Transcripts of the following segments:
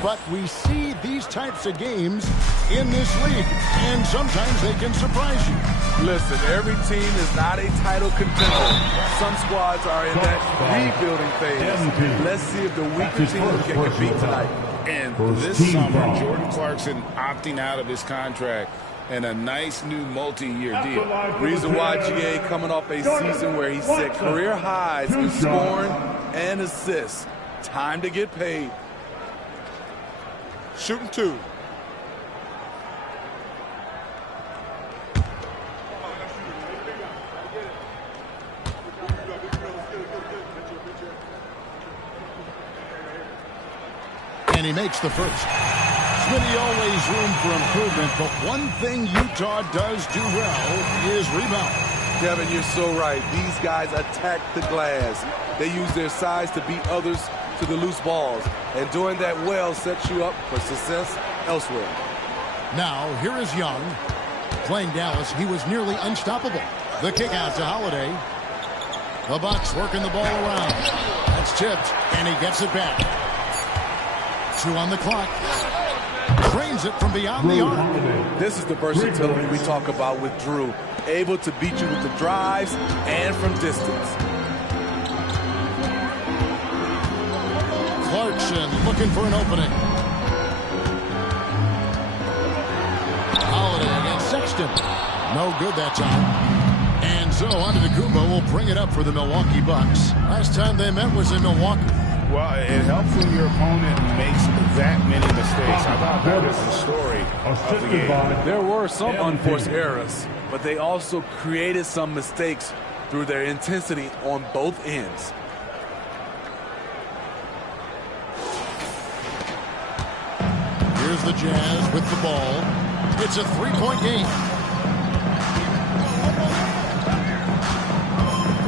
But we see these types of games in this league, and sometimes they can surprise you. Listen, every team is not a title contender. Some squads are in that rebuilding phase. Let's see if the weaker team can compete tonight. And this summer, Jordan Clarkson opting out of his contract and a nice new multi-year deal. Reason why GA coming off a season where he set career highs in scoring and assists. Time to get paid. Shooting two. And he makes the first. Smitty, always room for improvement, but one thing Utah does do well is rebound. Kevin, you're so right. These guys attack the glass. They use their size to beat others to the loose balls, and doing that well sets you up for success elsewhere. Now, here is Young. Playing Dallas, he was nearly unstoppable. The kick out to Holiday. The Bucks working the ball around. That's tipped, and he gets it back. 2 on the clock. Drains it from beyond the arc. This is the versatility we talk about with Drew. Able to beat you with the drives and from distance. Clarkson looking for an opening. Holiday against Sexton. No good that time. And so Antetokounmpo will bring it up for the Milwaukee Bucks. Last time they met was in Milwaukee. Well, it helps when your opponent makes that many mistakes. I thought that was the story of the game. There were some unforced errors, but they also created some mistakes through their intensity on both ends. Here's the Jazz with the ball. It's a 3-point game.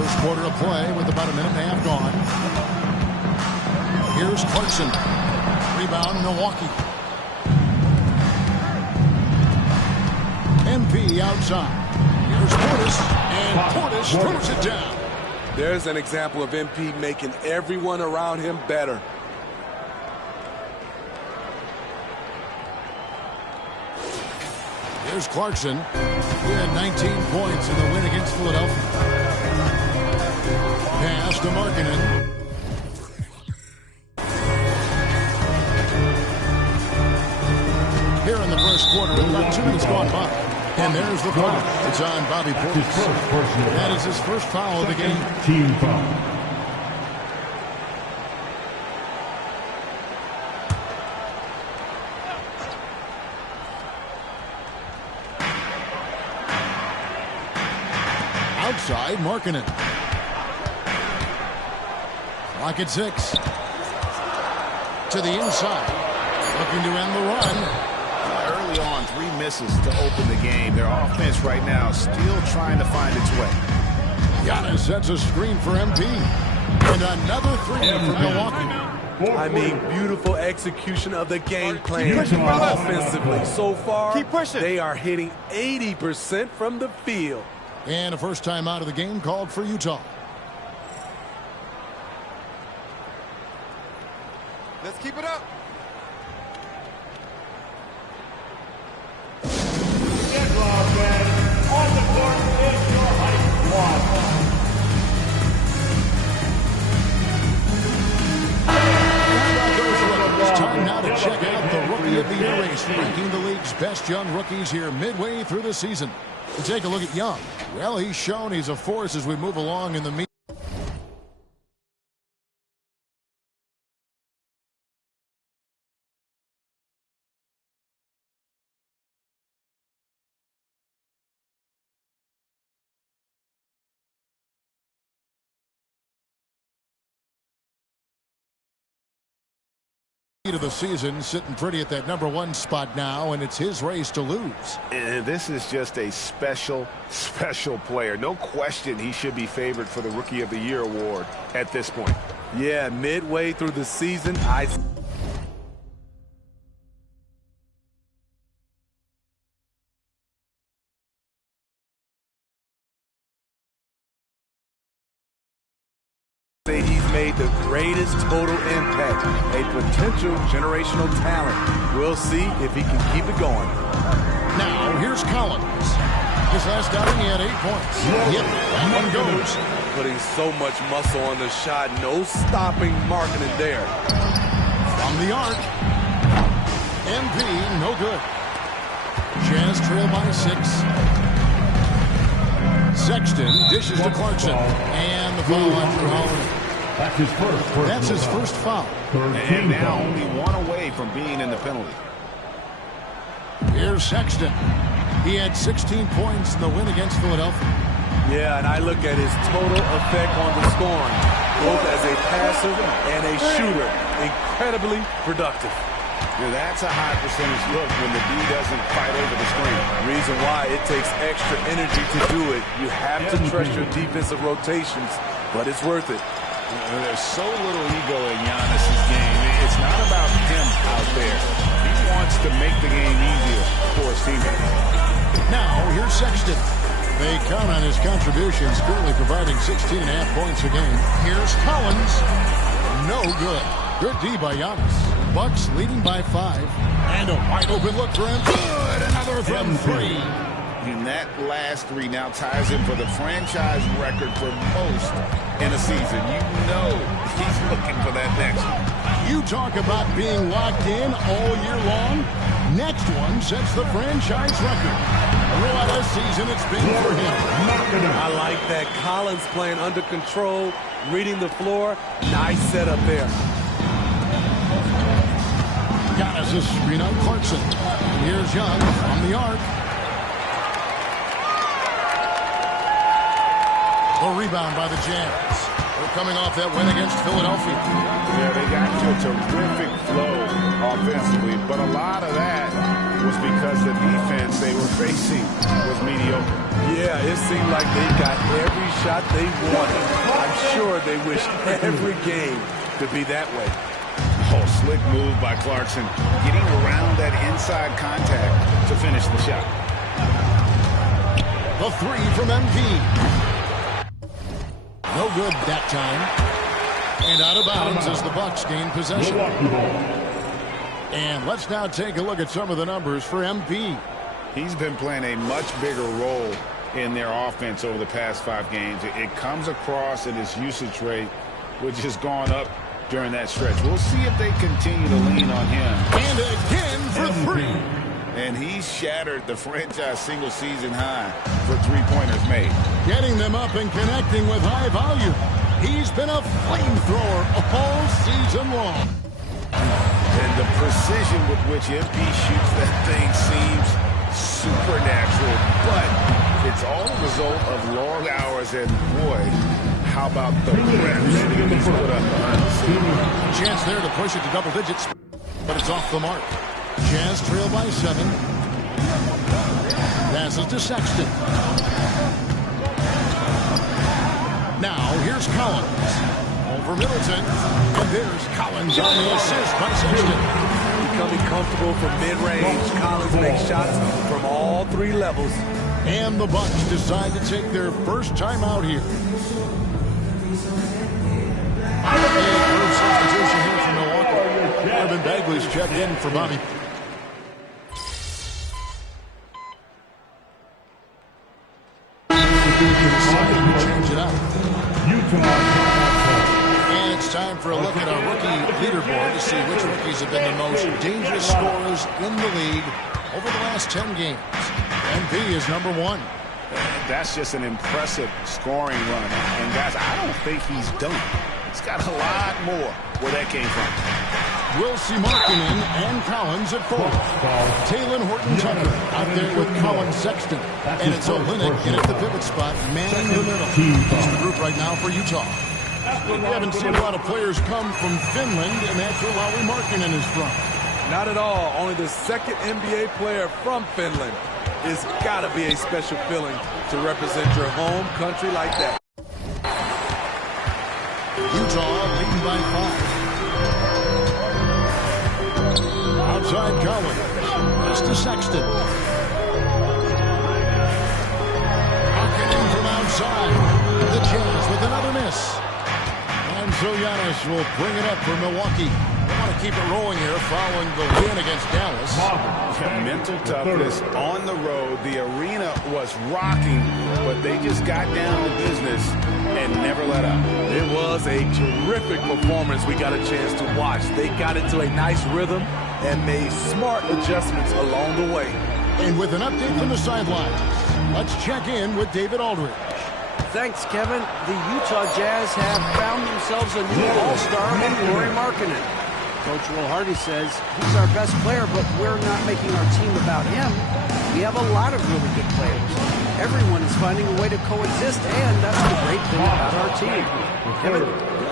First quarter of play with about a minute and a half gone. Here's Clarkson. Rebound, Milwaukee. MP outside. Here's Portis, and Portis throws it down. There's an example of MP making everyone around him better. Here's Clarkson. He had 19 points in the win against Philadelphia. Pass to Markkanen. Here in the first quarter, about 2 minutes gone by. And there's the foul. It's on Bobby Portis. That is his first foul of the game. Team foul. Outside, Markkanen. Clock at 6. To the inside. Looking to end the run. Early on, 3 misses to open the game. Their offense right now still trying to find its way. Giannis sets a screen for MP. And another 3 for Milwaukee. I mean, beautiful execution of the game plan offensively. So far, they are hitting 80% from the field. And a first time out of the game called for Utah. Let's keep it up. On the court is your height squad. It's time now to check out the Rookie of the Year race, ranking the league's best young rookies here midway through the season. And take a look at Young. Well, he's shown he's a force as we move along in the meet. Of the season, sitting pretty at that #1 spot now, and it's his race to lose. And this is just a special player. No question he should be favored for the Rookie of the Year award at this point. Yeah, midway through the season, say he's made the greatest total impact. A potential generational talent. We'll see if he can keep it going. Now, here's Collins. His last outing, he had 8 points. Yep, that one goes. Putting so much muscle on the shot. No stopping marking it there. From the arc. MP, no good. Jazz trail by 6. Sexton dishes to Clarkson. And the foul on Drew Holiday. That's his first foul. And now only one away from being in the penalty. Here's Sexton. He had 16 points in the win against Philadelphia. Yeah, and I look at his total effect on the scoring, both as a passer and a shooter. Incredibly productive. Yeah, that's a high percentage look when the D doesn't fight over the screen. Reason why it takes extra energy to do it. You have to trust your defensive rotations, but it's worth it. There's so little ego in Giannis's game. It's not about him out there. He wants to make the game easier for his teammates. Now, here's Sexton. They count on his contributions, currently providing 16.5 points a game. Here's Collins. No good. Good D by Giannis. Bucks leading by 5. And a wide open look for him. Good. Another from 3. And that last 3 now ties him for the franchise record for most in a season. You know he's looking for that next one. You talk about being locked in all year long. Next one sets the franchise record. What a season it's been for him. I like that. Collins playing under control, reading the floor. Nice setup there. Giannis is screen on Clarkson. Here's Young from the arc. A rebound by the Jazz. They're coming off that win against Philadelphia. Yeah, they got to a terrific flow offensively, but a lot of that was because the defense they were facing was mediocre. Yeah, it seemed like they got every shot they wanted. I'm sure they wish every game to be that way. Oh, slick move by Clarkson, getting around that inside contact to finish the shot. The 3 from MP. No good that time. And out of bounds as the Bucks gain possession. And let's now take a look at some of the numbers for MP. He's been playing a much bigger role in their offense over the past 5 games. It comes across in his usage rate, which has gone up during that stretch. We'll see if they continue to lean on him. And again for 3. And he's shattered the franchise single-season high for 3-pointers made. Getting them up and connecting with high volume. He's been a flamethrower all season long. And the precision with which MP shoots that thing seems supernatural. But it's all a result of long hours. And, boy, how about the reps he's put up behind the scenes. Chance there to push it to double digits, but it's off the mark. Jazz trail by 7. Passes to Sexton. Now here's Collins. Over Middleton. And there's Collins on the assist by Sexton. Becoming comfortable from mid-range. Collins makes shots from all 3 levels. And the Bucks decide to take their first time out here. A substitution here from Milwaukee. Evan Bagley's checked in for Bobby. Change it up. And it's time for a look at our rookie leaderboard to see which rookies have been the most dangerous scorers in the league over the last 10 games. MP is number 1. That's just an impressive scoring run. And, guys, I don't think he's done. He's got a lot more where that came from. We'll see Markkanen and Collins at 4. Taylor Horton-Tucker out there with Collins Sexton. And it's Olynyk in at the pivot spot, manning the middle. That's the group right now for Utah. We haven't seen a lot of players come from Finland, and that's where Lauri Markkanen is from. Not at all. Only the 2nd NBA player from Finland. It's got to be a special feeling to represent your home country like that. Utah leading by 5. Outside Collins. Pass to Sexton. Markkanen from outside. The Jazz with another miss. And So Giannis will bring it up for Milwaukee. They want to keep it rolling here following the win against Dallas. Mental toughness on the road. The arena was rocking, but they just got down to business and never let up. It was a terrific performance we got a chance to watch. They got into a nice rhythm and made smart adjustments along the way. And with an update from the sidelines, let's check in with David Aldridge. Thanks, Kevin. The Utah Jazz have found themselves a new all-star in Lauri Markkanen. Coach Will Hardy says he's our best player, but we're not making our team about him. We have a lot of really good players. Everyone is finding a way to coexist, and that's the great thing about our team. Kevin?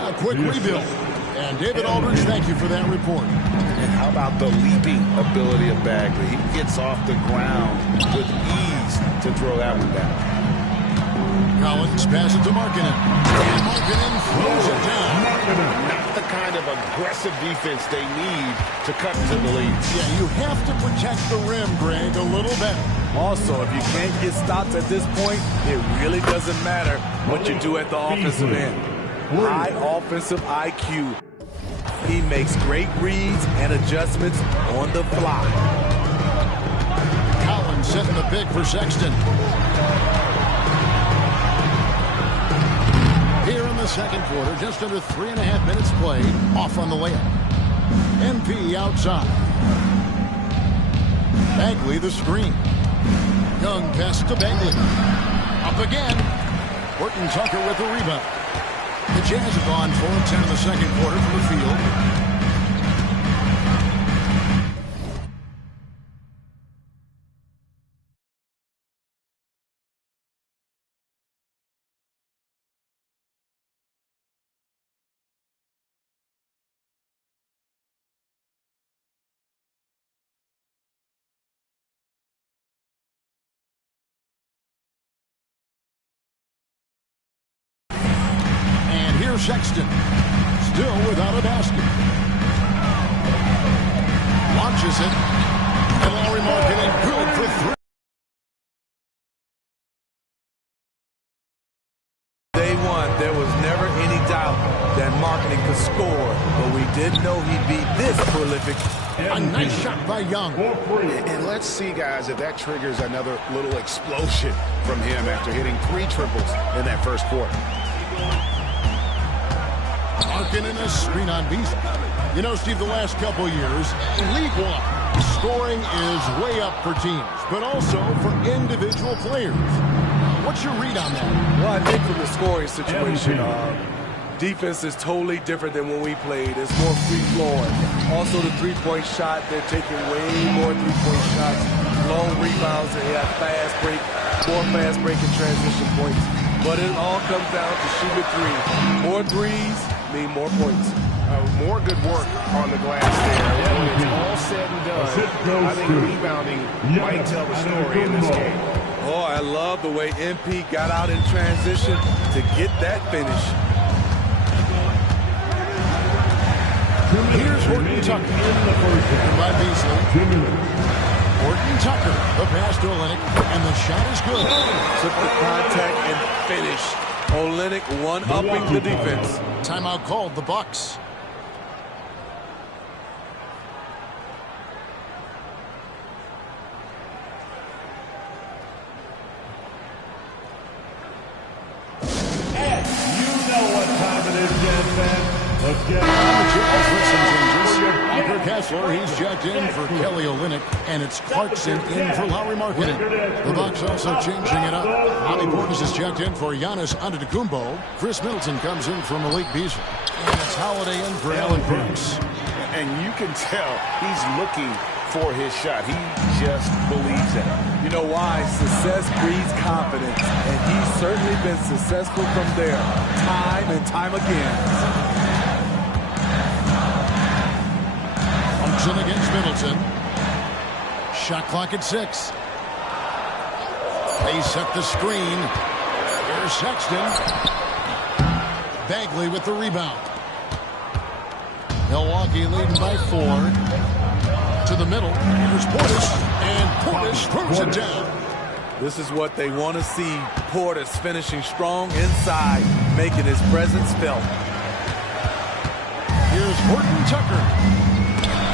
A quick rebuild. And David Aldridge, thank you for that report. And how about the leaping ability of Bagley? He gets off the ground with ease to throw that one down. Collins passes to Markkanen. And Markkanen throws it down. Not the kind of aggressive defense they need to cut to the lead. Yeah, you have to protect the rim, Greg, a little better. Also, if you can't get stops at this point, it really doesn't matter what you do at the offensive end. High offensive IQ. He makes great reads and adjustments on the fly. Collins setting the pick for Sexton. Here in the second quarter, just under 3.5 minutes played, off on the layup. MP outside. Bagley the screen. Young pass to Bagley. Up again. Horton Tucker with the rebound. The Jazz have gone 4 of 10 in the second quarter from the field. Sexton, still without a basket. Launches it. And Lauri Markkanen good for 3. Day one, there was never any doubt that Markkanen could score, but we didn't know he'd be this prolific. A nice shot by Young. And let's see, guys, if that triggers another little explosion from him after hitting 3 triples in that first quarter. Markkanen a screen on Beasley. You know, Steve, the last couple years, in League One, scoring is way up for teams, but also for individual players. What's your read on that? Well, I think from the scoring situation, defense is totally different than when we played. It's more free-flowing. Also, the three-point shot, they're taking way more three-point shots, long rebounds, and they have fast break, more fast break and transition points. But it all comes down to shooting 3. More threes mean more points. More good work on the glass there. When it's all said and done, I think rebounding might tell the story in this game. Oh, I love the way MP got out in transition to get that finish. Here's Horton Tucker. By Beasley. Horton Tucker, the pass to Olynyk, and the shot is good. Took the contact and finished. Olynyk one-upping the defense. Timeout called, the Bucks. And you know what time it is, Jazz fans. Let's get Walker Kessler, he's checked in for Kelly Olynyk, and it's Clarkson in for Lauri Markkanen. The Bucks also changing it up. Bobby Portis is checked in for Giannis Antetokounmpo. Chris Middleton comes in for Malik Beasley. And it's Holiday in for Allen Brooks. And you can tell he's looking for his shot. He just believes it. You know why? Success breeds confidence, and he's certainly been successful from there, time and time again. Against Middleton. Shot clock at 6. They set the screen. Here's Sexton. Bagley with the rebound. Milwaukee leading by 4. To the middle. Here's Portis. And Portis throws it down. This is what they want to see. Portis finishing strong inside, making his presence felt. Horton Tucker.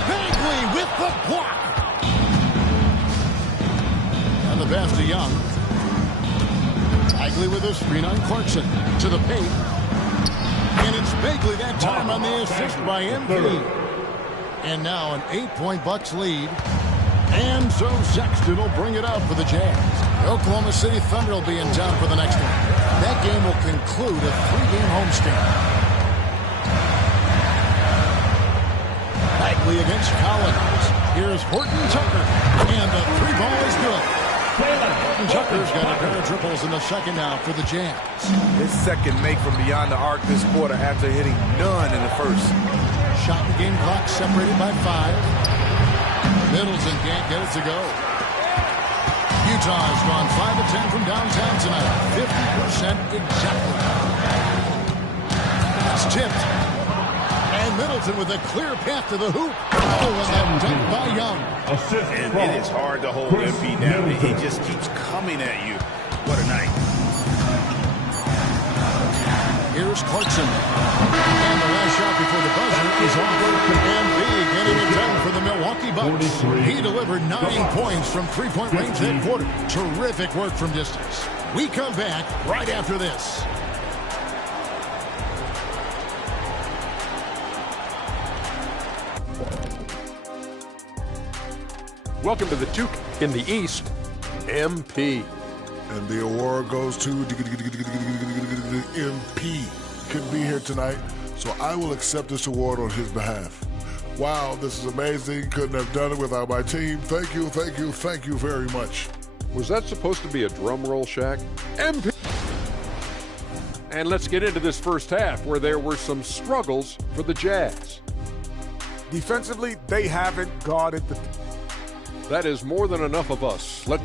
Bagley with the block. And the pass to Young. Bagley with a screen on Clarkson. To the paint. And it's Bagley that time on the assist by MP. And now an 8-point Bucks lead. And so Sexton will bring it up for the Jazz. The Oklahoma City Thunder will be in town for the next one. That game will conclude a 3-game homestand. Bagley against Collins. Here's Horton Tucker. And the 3-ball is good. Horton Tucker's got a pair of triples in the second now for the Jazz. His second make from beyond the arc this quarter after hitting none in the first. Shot and game clock separated by 5. Middleton can't get it to go. Utah has gone 5 of 10 from downtown tonight. 50% exactly. It's tipped. And Middleton with a clear path to the hoop. Oh, and that dunk by Young. And it is hard to hold MP down. He just keeps coming at you. What a night. Here's Clarkson. And the last shot before the buzzer is off. And big getting it done for the Milwaukee Bucks. He delivered 9 points from three-point range that quarter. Terrific work from distance. We come back right after this. Welcome to the Duke in the East, MP. And the award goes to MP. Couldn't be here tonight, so I will accept this award on his behalf. Wow, this is amazing. Couldn't have done it without my team. Thank you, thank you, thank you very much. Was that supposed to be a drum roll, Shaq? MP. And let's get into this first half where there were some struggles for the Jazz. Defensively, they haven't guarded the... That is more than enough of us. And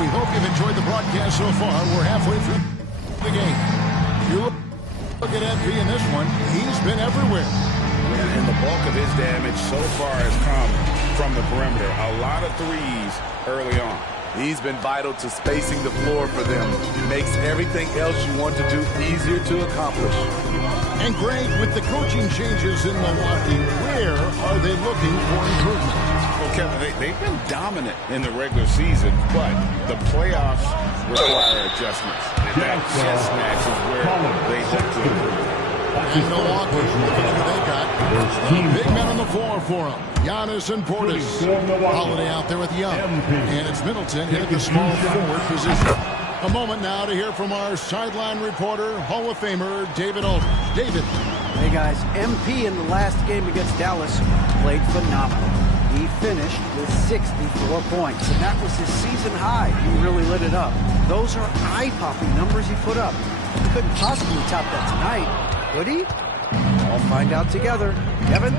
we hope you've enjoyed the broadcast so far. We're halfway through the game. You look at MP in this one. He's been everywhere. And the bulk of his damage so far has come from the perimeter. A lot of threes early on. He's been vital to spacing the floor for them. Makes everything else you want to do easier to accomplish. And Greg, with the coaching changes in Milwaukee, where are they looking for improvement? Well, Kevin, they've been dominant in the regular season, but the playoffs require adjustments. And that chess match is where they hope to improve. And Milwaukee, look at what they got. Big men on the floor for them. Giannis and Portis. Holiday out there with Young. And it's Middleton in the small forward position. A moment now to hear from our sideline reporter, Hall of Famer David Aldridge. David. Hey, guys. MP in the last game against Dallas played phenomenal. He finished with 64 points, and that was his season high. He really lit it up. Those are eye-popping numbers he put up. He couldn't possibly top that tonight. Would he? I'll find out together. Kevin?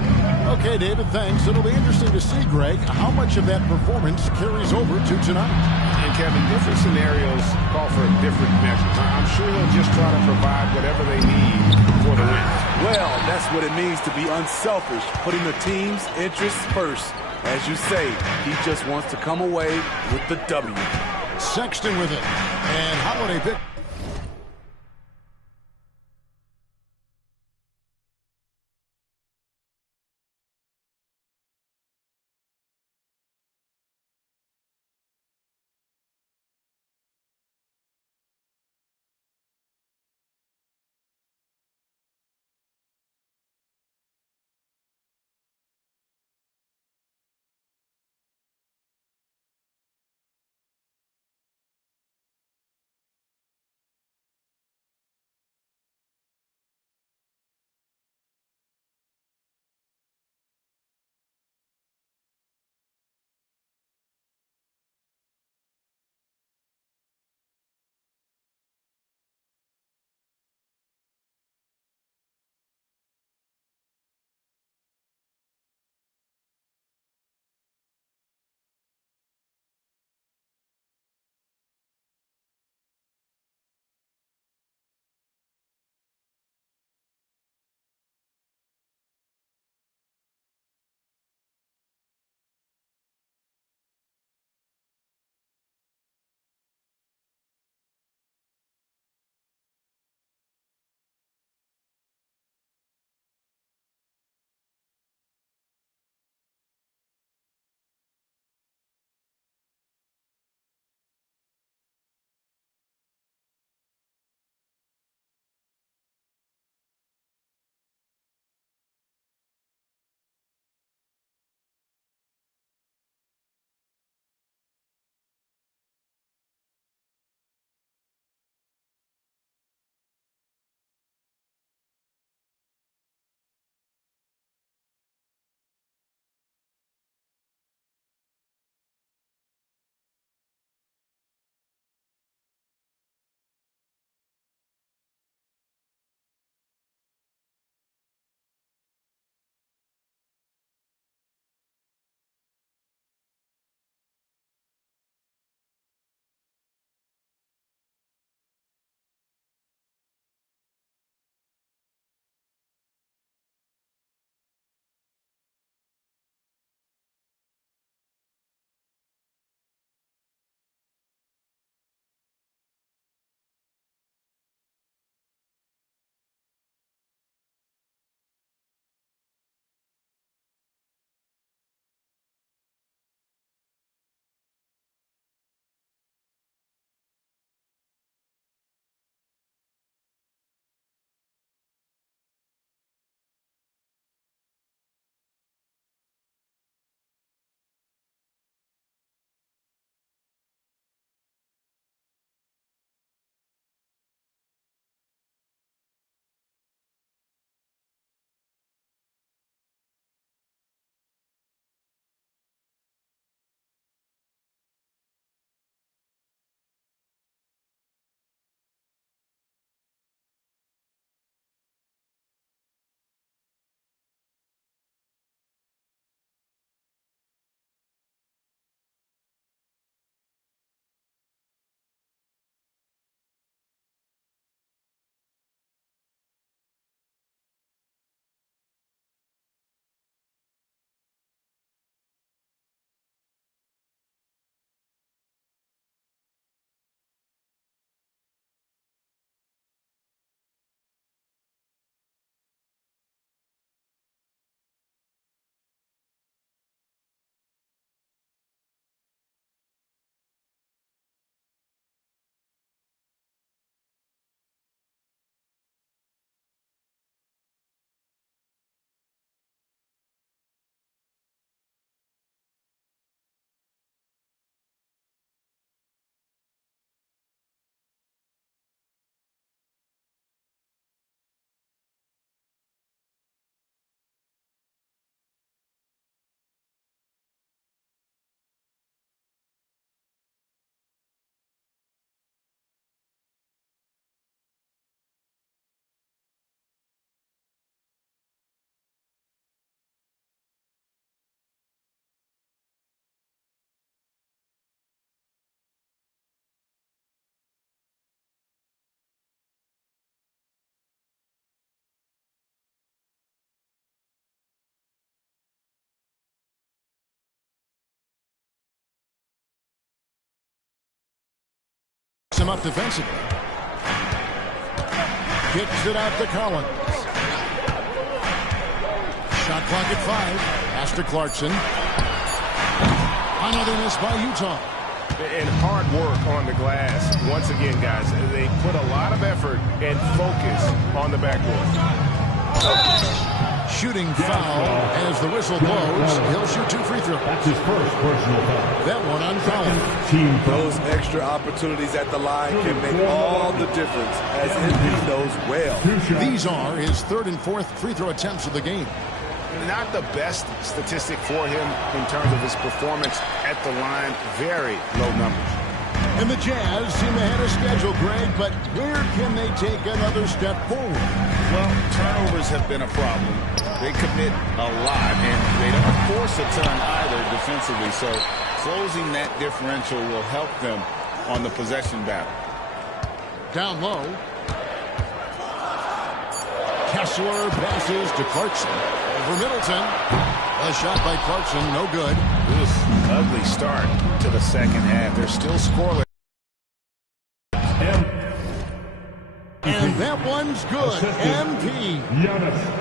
Okay, David, thanks. It'll be interesting to see, Greg, how much of that performance carries over to tonight. And Kevin, different scenarios call for different measures. I'm sure he'll just try to provide whatever they need for the win. Well, that's what it means to be unselfish, putting the team's interests first. As you say, he just wants to come away with the W. Sexton with it. And Holiday pick. him up defensively. Kicks it out to Collins. Shot clock at 5. Pass to Clarkson. Another miss by Utah. And hard work on the glass. Once again, guys, they put a lot of effort and focus on the backboard. Shooting foul as the whistle blows. He'll shoot 2 free throws. That's his first personal foul. That one on Collins. Team foul. Those extra opportunities at the line can make all the difference, as MP knows well. These are his 3rd and 4th free throw attempts of the game. Not the best statistic for him in terms of his performance at the line. Very low numbers. And the Jazz seem ahead of schedule, Greg, but where can they take another step forward? Well, turnovers have been a problem. They commit a lot, and they don't force a ton either defensively, so closing that differential will help them on the possession battle. Down low. Kessler passes to Clarkson. Over Middleton. A shot by Clarkson, no good. Ugly start to the second half. They're still scoreless. And that one's good. MP.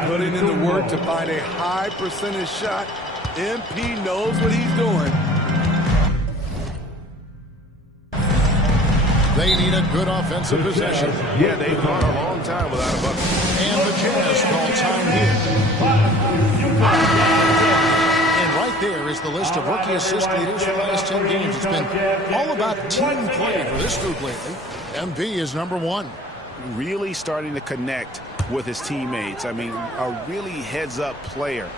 Putting in the work to find a high percentage shot. MP knows what he's doing. They need a good offensive possession. Yeah, they've gone a long time without a bucket. And the Jazz call time here. And right there is the list of rookie assist leaders for the last 10 games. It's been all about team play for this group lately. MP is number 1. Really starting to connect with his teammates. I mean, a really heads-up player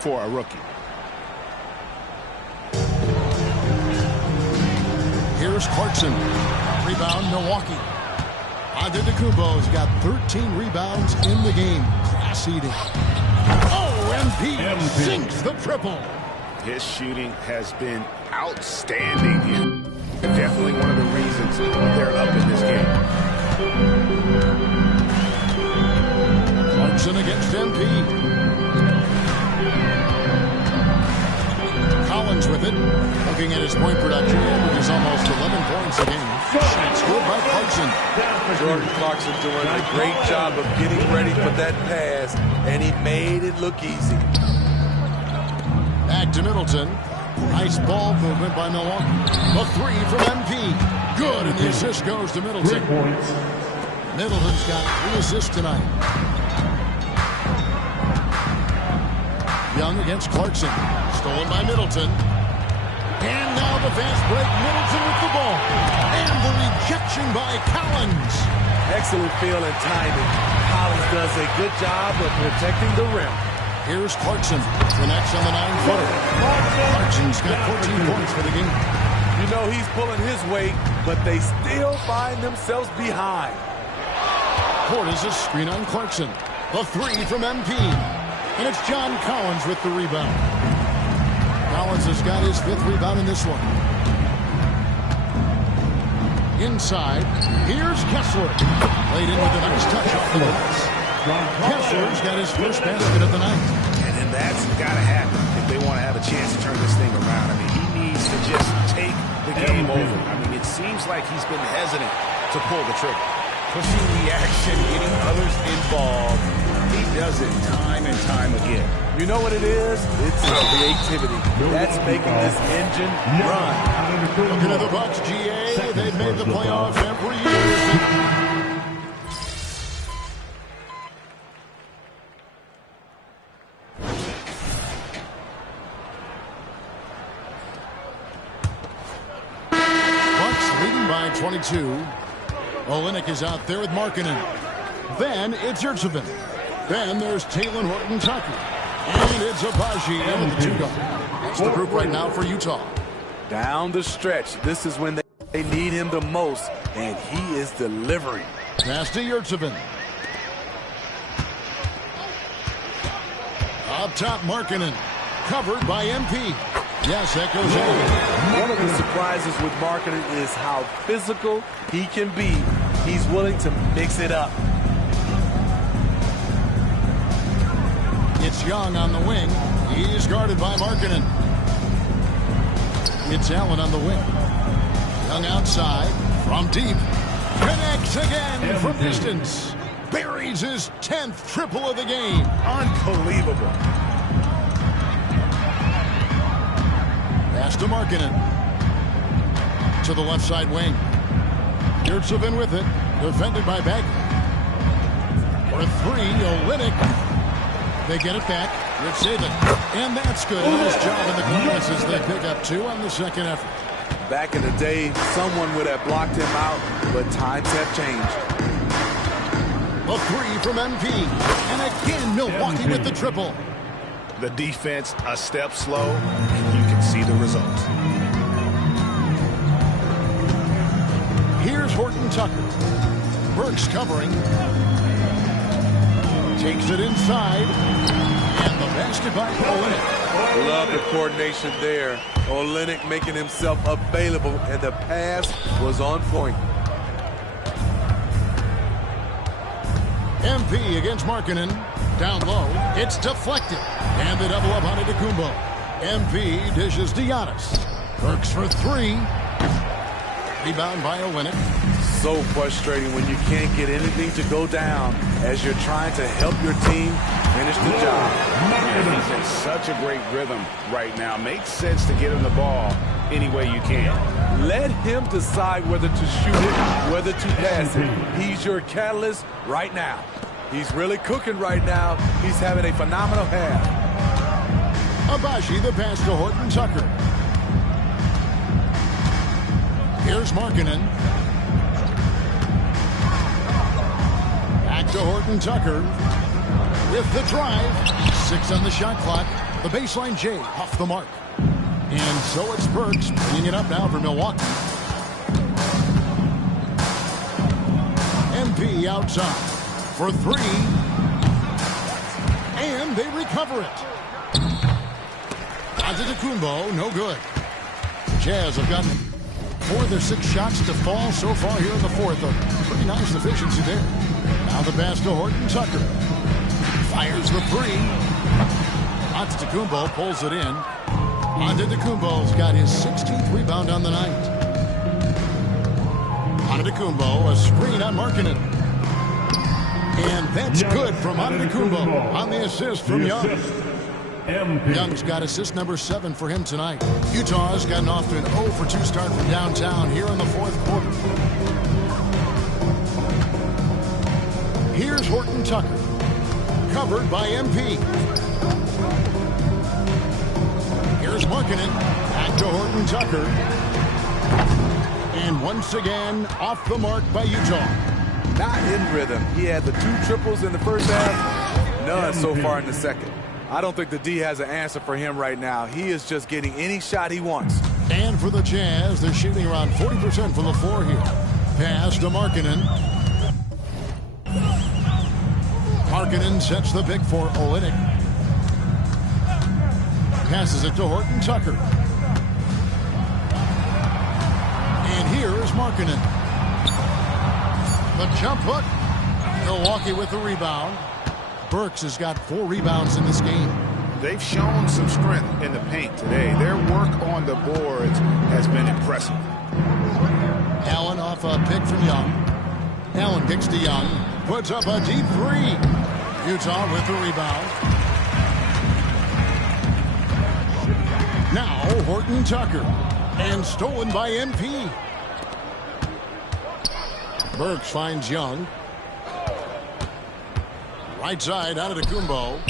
for a rookie. Here's Clarkson. Rebound, Milwaukee. Antetokounmpo's got 13 rebounds in the game. Class eating. Oh, MP sinks the triple. His shooting has been outstanding here. Definitely one of the reasons they're up in this game. Clarkson against MP. Collins with it. Looking at his point production, averages almost 11 points a game. Shot scored by Clarkson. Jordan Clarkson doing a great job of getting ready for that pass, and he made it look easy. Back to Middleton. Nice ball movement by Milwaukee. A 3 from MP. Good, and the assist goes to Middleton. Middleton's got 3 assists tonight. Young against Clarkson. Stolen by Middleton. And now the fast break. Middleton with the ball. And the rejection by Collins. Excellent feel and timing. Collins does a good job of protecting the rim. Here's Clarkson. Connects on the 9-footer. Clarkson's got 14 points for the game. You know he's pulling his weight, but they still find themselves behind. Portis a screen on Clarkson. The 3 from MP. And it's John Collins with the rebound. Collins has got his 5th rebound in this one. Inside, here's Kessler. Played in with a nice touch off the glass. Kessler's got his first basket of the night. And then that's got to happen if they want to have a chance to turn this thing around. I mean, he needs to just take the game over. I mean, it seems like he's been hesitant to pull the trigger. Pushing the action, getting others involved. He does it time and time again. You know what it is? It's his creativity. That's making this engine run. Looking at the Bucks, GA, they've made the playoffs every year. Bucks leading by 22. Olynyk is out there with Markkanen. Then it's Yurtseven. Then there's Talen Horton-Tucker. And it's Abaji in with the 2 guard. That's the group right now for Utah. Down the stretch, this is when they need him the most, and he is delivering. Pass to Yurtseven. Up top, Markkanen. Covered by MP. Yes, that goes in. One of the surprises with Markkanen is how physical he can be. He's willing to mix it up. It's Young on the wing. He's guarded by Markkanen. It's Allen on the wing. Young outside from deep. Connects again from distance. Buries his 10th triple of the game. Unbelievable. Pass to Markkanen. To the left side wing. Yurtsevin with it. Defended by Bagley. For three, Olynyk. They get it back. Yurtsevin. And that's good. Nice job in the glass as they pick up 2 on the second effort. Back in the day, someone would have blocked him out, but times have changed. A 3 from MP. And again, Milwaukee with the triple. The defense a step slow, and you can see the result. Here's Horton Tucker. Burks covering. Takes it inside. And the basket by Olynyk. Love the coordination there. Olynyk making himself available, and the pass was on point. MP against Markkanen. Down low. It's deflected. And they double up on Antetokounmpo. MP dishes to Giannis. Burks for 3. Rebound by Olynyk. So frustrating when you can't get anything to go down as you're trying to help your team finish the job. He's in such a great rhythm right now. Makes sense to get him the ball any way you can. Let him decide whether to shoot it, whether to pass it. He's your catalyst right now. He's really cooking right now. He's having a phenomenal half. Abaji the pass to Horton Tucker. Here's Markkanen. Back to Horton Tucker. With the drive. 6 on the shot clock. The baseline J off the mark. And so it's Burks bringing it up now for Milwaukee. MP outside for 3. And they recover it. Antetokounmpo, no good. Jazz have gotten 4 of their 6 shots to fall so far here in the fourth. A pretty nice efficiency there. Now the pass to Horton Tucker. Fires the 3. Antetokounmpo pulls it in. Antetokounmpo's got his 16th rebound on the night. Antetokounmpo, a screen on Markkanen. And that's good from Antetokounmpo on the assist from Young. Young's got assist number 7 for him tonight. Utah's gotten off to an 0 for 2 start from downtown here in the fourth quarter. Here's Horton Tucker. Covered by MP. Here's Markkanen. Back to Horton Tucker. And once again, off the mark by Utah. Not in rhythm. He had the 2 triples in the first half. None so far in the second. I don't think the D has an answer for him right now. He is just getting any shot he wants. And for the Jazz, they're shooting around 40% from the floor here. Pass to Markkanen. Markkanen sets the pick for Olynyk. Passes it to Horton Tucker. And here is Markkanen. The jump hook. Milwaukee with the rebound. Burks has got 4 rebounds in this game. They've shown some strength in the paint today. Their work on the boards has been impressive. Allen off a pick from Young. Allen kicks to Young. Puts up a deep 3. Utah with the rebound. Now Horton Tucker. And stolen by MP. Burks finds Young. Right side out of Antetokounmpo.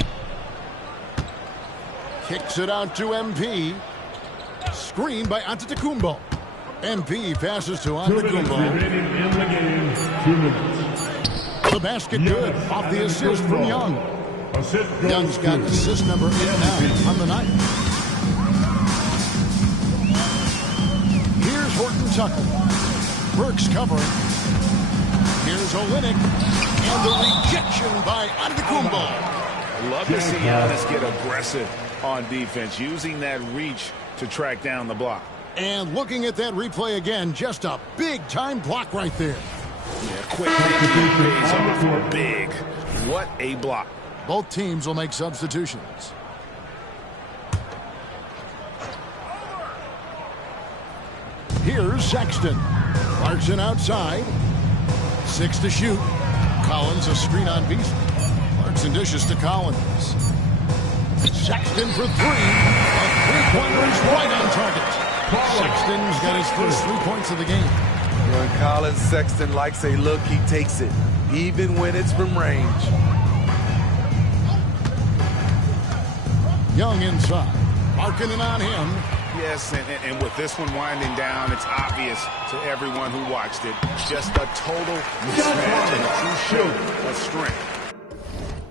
Kicks it out to MP. Screen by Antetokounmpo. MP passes to Antetokounmpo. The basket good off the assist from Young. Young's got assist number 8 now on the night. Here's Horton Tucker. Burks covering. Here's Olynyk. And the rejection by Antetokounmpo. Love to see Giannis get aggressive on defense, using that reach to track down the block. And looking at that replay again, just a big-time block right there. Yeah, quick pays off big. What a block. Both teams will make substitutions. Here's Sexton. Clarkson outside. 6 to shoot. Collins, a screen on Beasley. Clarkson dishes to Collins. Sexton for 3. A three-pointer is right on target. Sexton's got his first 3 points of the game. When Collins Sexton likes a look, he takes it, even when it's from range. Young inside. Marking it on him. Yes, and with this one winding down, it's obvious to everyone who watched it. Just a total mismatch and a true show of strength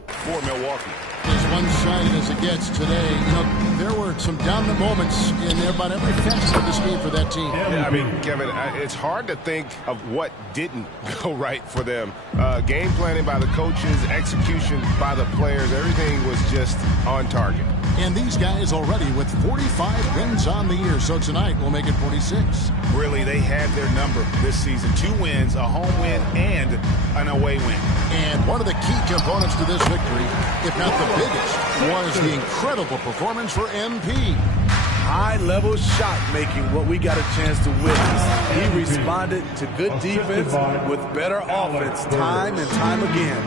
for Milwaukee. As one-sided as it gets today, you know, there were some dominant moments in about every facet of this game for that team. Yeah, I mean, Kevin, it's hard to think of what didn't go right for them. Game planning by the coaches, execution by the players, everything was just on target. And these guys already with 45 wins on the year, so tonight we'll make it 46. Really, they had their number this season. 2 wins, a home win, and an away win. And one of the key components to this victory, if not the biggest, was the incredible performance for MP. High-level shot making, what we got a chance to witness. He responded to good defense with better offense time and time again.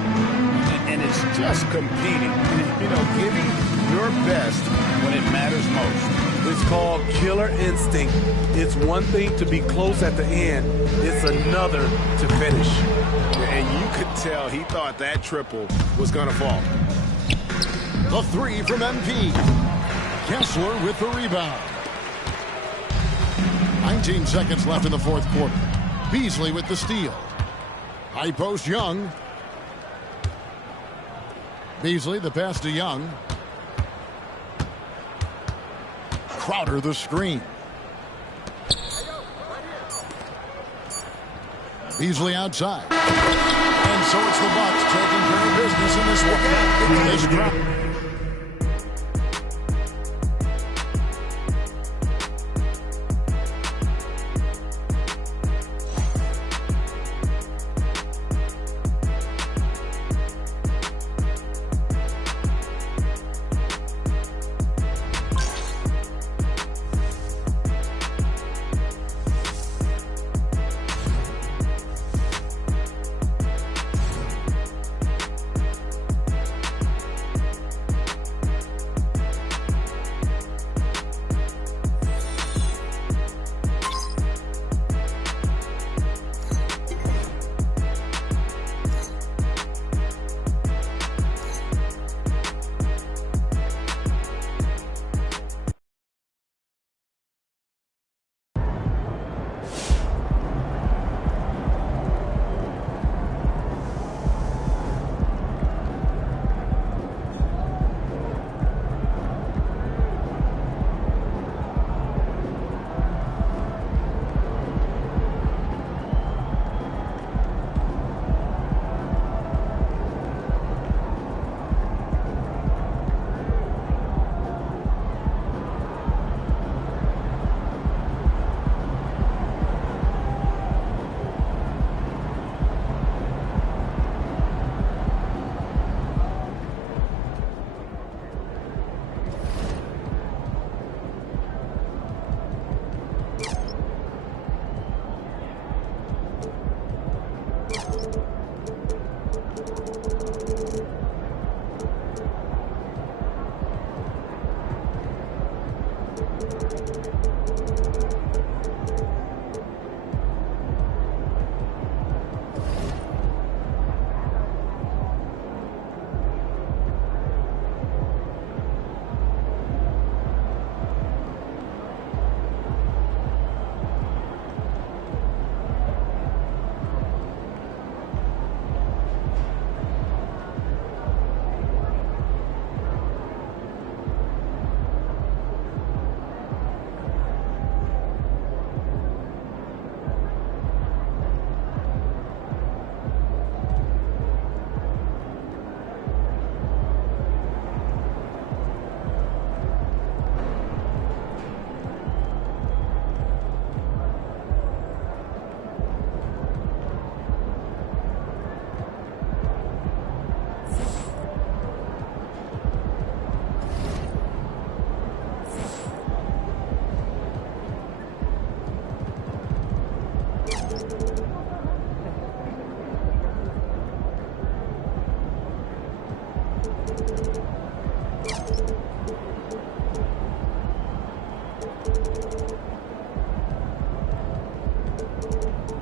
And it's just competing, you know, giving your best when it matters most. It's called killer instinct. It's one thing to be close at the end. It's another to finish. And you could tell he thought that triple was going to fall. The 3 from MP. Kessler with the rebound. 19 seconds left in the fourth quarter. Beasley with the steal. High post Young. Beasley, the pass to Young. Crowder, the screen. Beasley outside. And so it's the Bucks taking care of business in this one. This crowd.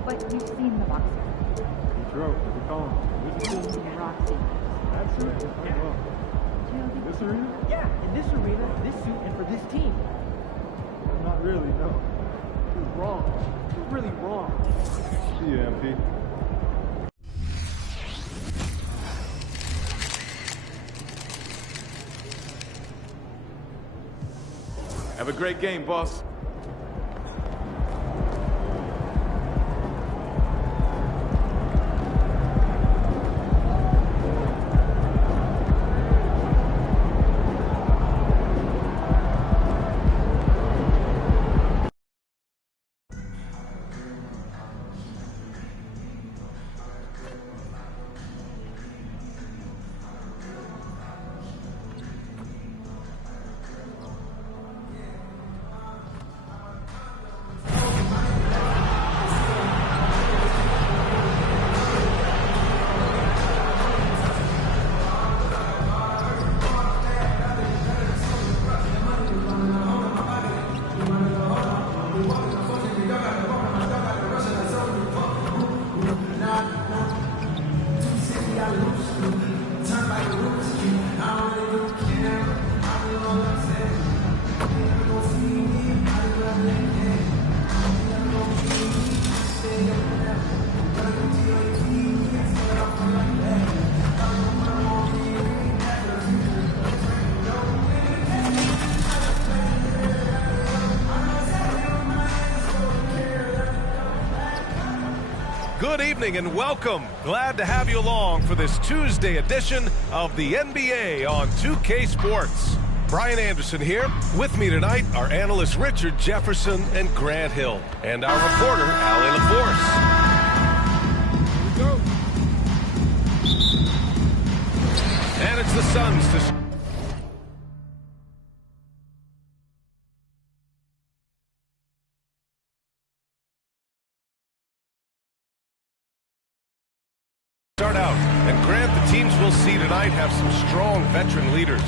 but you've seen the boxer. True. What you call him? Roxy. That's it. This arena? Yeah, in this arena, this suit, and for this team. Not really, no. You're wrong. You're really wrong. See you, MP. Have a great game, boss. Good evening and welcome. Glad to have you along for this Tuesday edition of the NBA on 2K Sports. Brian Anderson here. With me tonight are analysts Richard Jefferson and Grant Hill, and our reporter, Allie LaForce. Here we go. And it's the Suns to start out. And Grant, the teams we'll see tonight have some strong veteran leaders.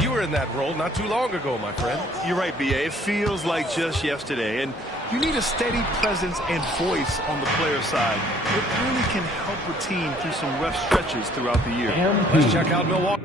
You were in that role not too long ago, my friend. You're right, B.A. It feels like just yesterday. And you need a steady presence and voice on the player side. It really can help a team through some rough stretches throughout the year. Let's check out Milwaukee.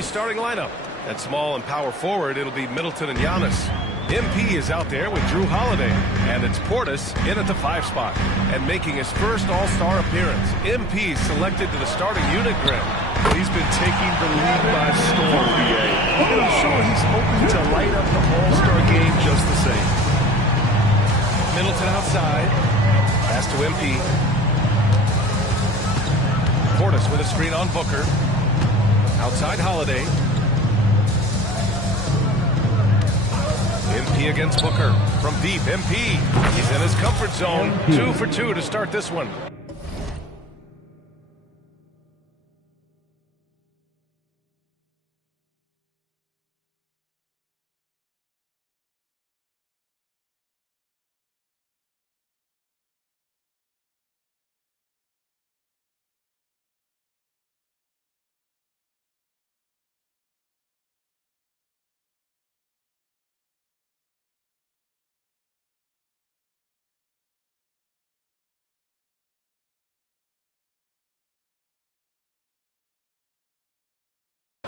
Starting lineup. At small and power forward, it'll be Middleton and Giannis. MP is out there with Drew Holiday, and it's Portis in at the 5 spot. And making his first All-Star appearance, MP selected to the starting unit, Grant. He's been taking the league by storm, B.A. And I'm sure he's hoping to light up the All-Star game just the same. Middleton outside. Pass to MP. Portis with a screen on Booker. Outside Holiday. MP against Booker. From deep, MP. He's in his comfort zone. 2 for 2 to start this one.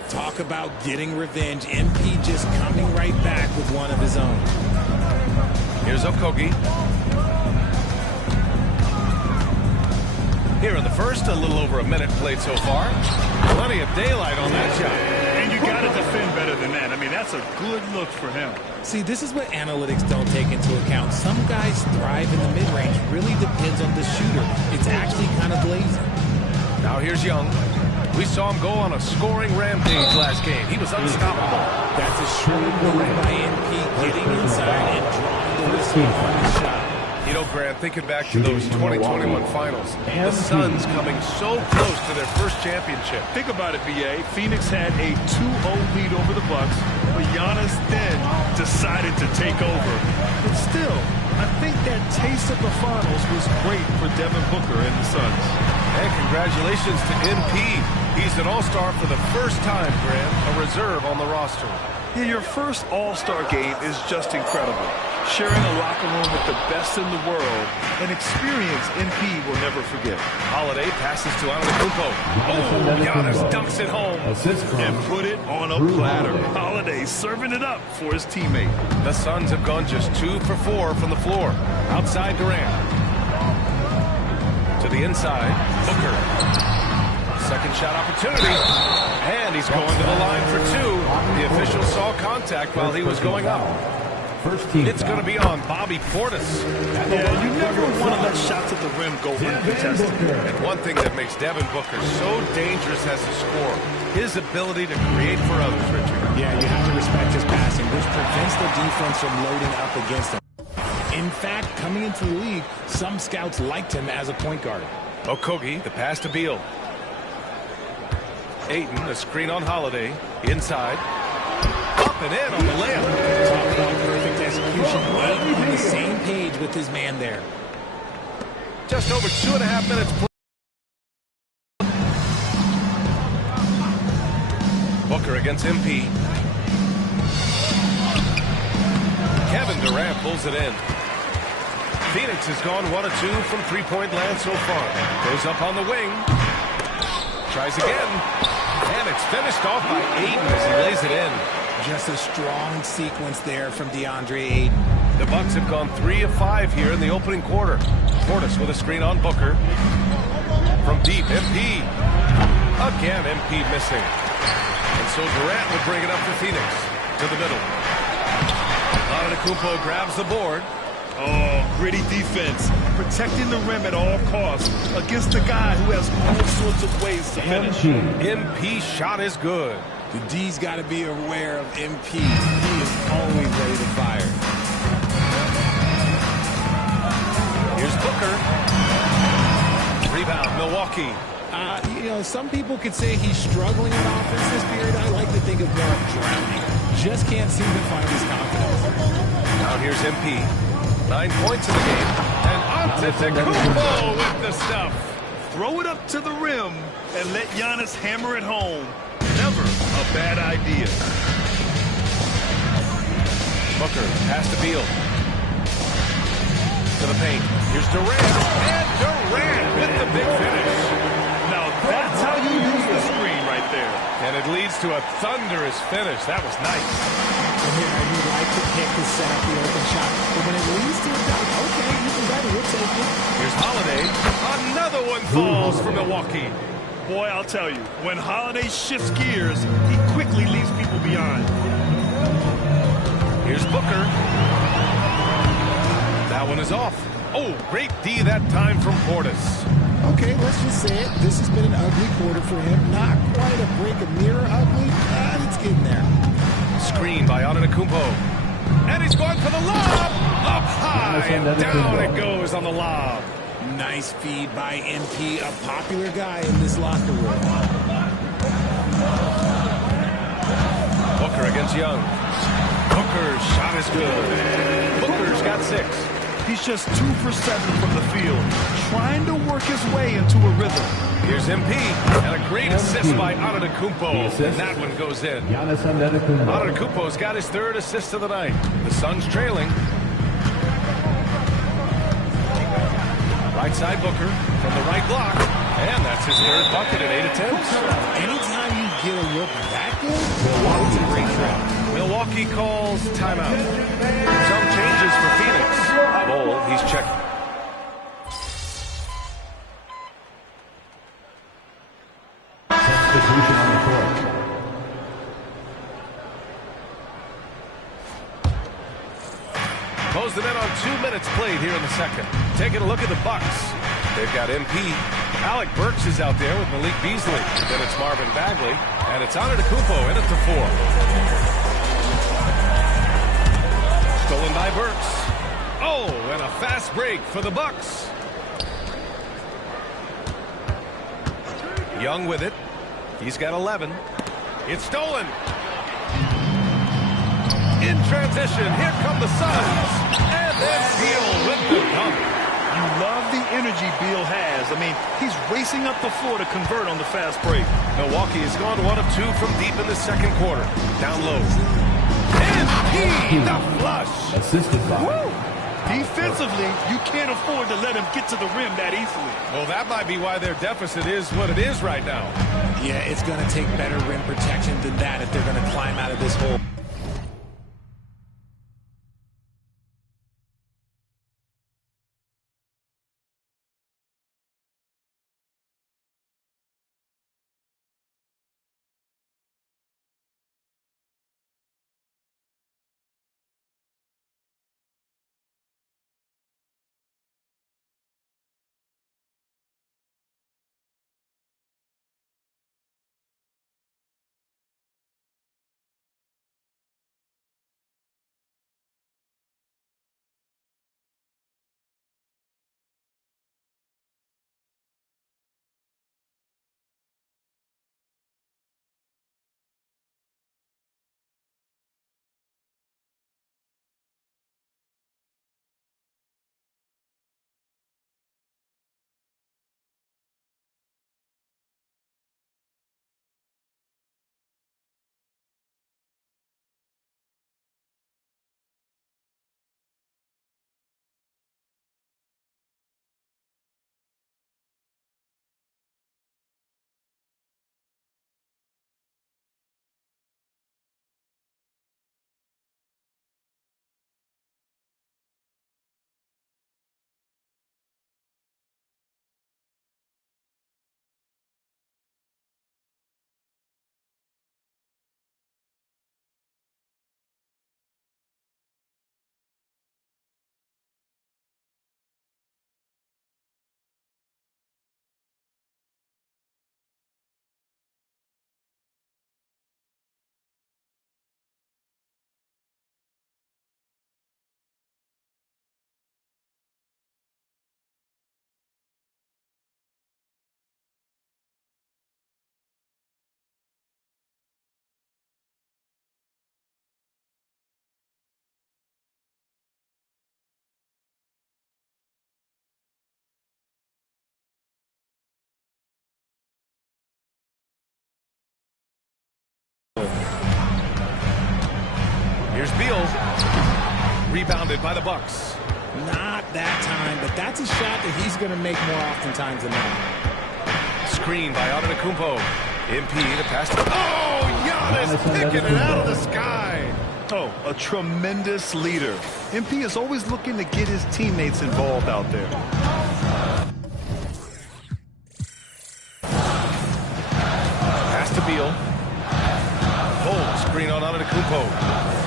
Talk about getting revenge. MP just coming right back with one of his own. Here's Okogie. Here in the first, a little over a minute played so far. Plenty of daylight on that shot. And you got to defend better than that. I mean, that's a good look for him. See, this is what analytics don't take into account. Some guys thrive in the mid-range. Really depends on the shooter. It's actually kind of blazing. Now here's Young. We saw him go on a scoring rampage last game. He was unstoppable. That's a shrewd move by MP, getting inside and drawing the whistle on his shot. He'd know, Grant, thinking back to those 2021 finals, the Suns coming so close to their first championship. Think about it, B.A. Phoenix had a 2-0 lead over the Bucks, but Giannis then decided to take over. But still, I think that taste of the finals was great for Devin Booker and the Suns. And congratulations to MP. He's an all-star for the first time, Grant, a reserve on the roster. Yeah, your first all-star game is just incredible. Sharing a locker room with the best in the world, an experience MP will never forget. Holiday passes to Antetokounmpo. Oh, Giannis dunks it home. And put it on a platter. Holiday serving it up for his teammate. The Suns have gone just 2 for 4 from the floor. Outside Durant. To the inside, Booker. Second shot opportunity. And he's going to the line for 2. The official saw contact while he was going up. It's going to be on Bobby Portis. Yeah, you never want to let shots at the rim go uncontested. And one thing that makes Devin Booker so dangerous as a scorer, his ability to create for others, Richard. Yeah, you have to respect his passing, which prevents the defense from loading up against him. In fact, coming into the league, some scouts liked him as a point guard. Okogie, the pass to Beal. Ayton, the screen on Holiday. Inside. Up and in on the layup. Talk about perfect execution. Ayton on the same page with his man there. Just over 2.5 minutes. Booker against MP. Kevin Durant pulls it in. Phoenix has gone 1 of 2 from three-point land so far. Goes up on the wing. Tries again. And it's finished off by Ayton as he lays it in. Just a strong sequence there from DeAndre Ayton. The Bucks have gone 3 of 5 here in the opening quarter. Portis with a screen on Booker. From deep, MP. Again, MP missing. And so Durant will bring it up for Phoenix. To the middle. Antetokounmpo grabs the board. Oh, gritty defense. Protecting the rim at all costs against a guy who has all sorts of ways to finish. MP shot is good. The D's got to be aware of MP. He is always ready to fire. Here's Booker. Rebound, Milwaukee. You know, some people could say he's struggling on offense this period. I like to think of more of drowning. Just can't seem to find his confidence. Now here's MP. 9 points in the game. And Antetokounmpo with the stuff. Throw it up to the rim and let Giannis hammer it home. Never a bad idea. Booker, pass to Beal. To the paint. Here's Durant. And Durant with the big finish. Now that's how you use the screen right there. And it leads to a thunderous finish. That was nice. And here, you like to pick the set up the open shot. But when it leads to a dunk, okay, even better, we'll take it. Here's Holiday. Another one falls for Milwaukee. Boy, I'll tell you, when Holiday shifts gears, he quickly leaves people behind. Here's Booker. That one is off. Oh, great D that time from Portis. Okay, let's just say it. This has been an ugly quarter for him. Not quite a break of mirror ugly, but it's getting there. Screen by Antetokounmpo. And he's going for the lob. Up high, and down it goes on the lob. Nice feed by MP, a popular guy in this locker room. Booker against Young. Booker's shot is good. Booker's got 6. He's just 2 for 7 from the field, trying to work his way into a rhythm. Here's MP, and a great assist by Antetokounmpo, and that one goes in. Antetokounmpo's got his 3rd assist of the night. The Suns trailing. Right side Booker from the right block, and that's his 3rd bucket at 8 attempts. Anytime you get a look that good, Milwaukee's a great trap. Milwaukee calls timeout. Some changes for Phoenix. Bol, he's checked. Substitution on the court. Close them in on 2 minutes played here in the second. Taking a look at the Bucks. They've got MP. Alec Burks is out there with Malik Beasley. Then it's Marvin Bagley. And it's Antetokounmpo in at the 4. Stolen by Burks. Oh, and a fast break for the Bucks. Young with it. He's got 11. It's stolen. In transition, here come the Suns. And then Beal with the dunk. You love the energy Beal has. I mean, he's racing up the floor to convert on the fast break. Milwaukee has gone 1 of 2 from deep in the second quarter. Down low. And the flush. Assisted by. Woo! Defensively, you can't afford to let him get to the rim that easily. Well, that might be why their deficit is what it is right now. Yeah, it's going to take better rim protection than that if they're going to climb out of this hole. Here's Beal. Rebounded by the Bucks. Not that time, but that's a shot that he's going to make more oftentimes than not. Screen by Antetokounmpo. MP to pass to... Oh, Giannis picking it out of the sky. Oh, a tremendous leader. MP is always looking to get his teammates involved out there. Pass to Beal. Hold screen on Antetokounmpo.